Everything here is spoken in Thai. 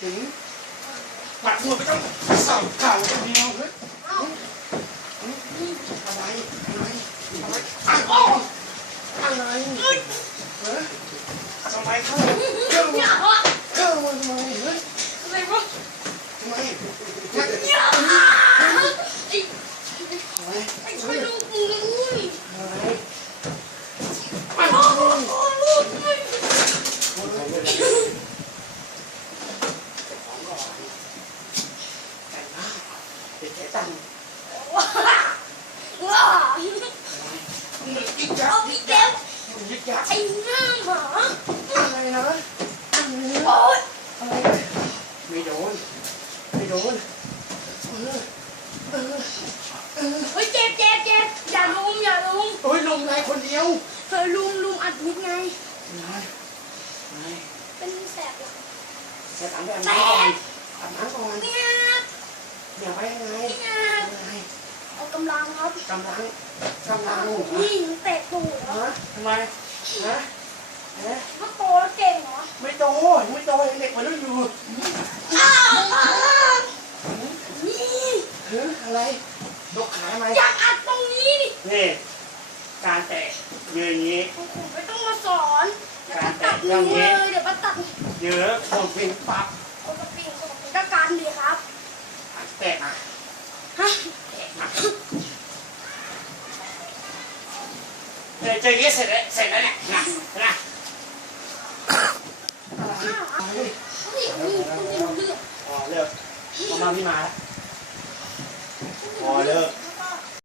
ถึงหมัดมือไม่ต้องสับเข่าอย่างเดียวเฮ้ยเอ้าอะไรอะไรอะไรอ้าวอะไรเฮ้ยทำไมเข้าเข้าอย่าเหรอเข้ามาทำไมเฮ้ยอะไรวะทำไมอย่าไอ้อะไรไอ้ช่วยลูกมึงนะอุ้ยอะไร โอ้โหลูกมึง แต่งหน้าเด็กแก่ ตังว้าว้ามึงยึกยัเอากพี่แก้วมึงยึกยักไอ้หน้าหมาอะไรนะอะไรนะโอ๊ยอะไรไม่โดนไม่โดนเออเออเออเฮ้ยเจ็บเจ็บเจ็บอย่าลุมอย่าลุมโอ้ยลงนายคนเดียวเธอลุมลุมอัดมิดไง นายนายเป็นแสบหลัง ใส่ถังแบบน้ำก่อนอาบน้ำก่อนเนี่ยอย่าไปยังไง เนี่ย ยังไง เอากำลังครับกำลังกำลังนี่มันเตะตูดเหรอฮะทำไมฮะฮะถ้าโตแล้วเก่งเหรอ ไม่โตไม่โตยังเด็กวัยรุ่นอยู่อ้าวนี่เฮ้ยอะไรยกขาไหมอยากอัดตรงนี้ดินี่การแตะยืนอย่างนี้ไม่ต้องมาสอนเดี๋ยวมาตัดนิ้เลยเดี๋ยวมาตัดเยอะคนเป็นปั๊บปกติปกติก็การดีครับแตะมา ฮะ แตะมา เจอเจออย่างนี้เสร็จแล้วเสร็จแล้วเนี่ยนะนะอะไรอะไรเฮ้ยนี่คุณนี่เลือกอ๋อเลิกพอมาพี่มาแล้วพอเลิก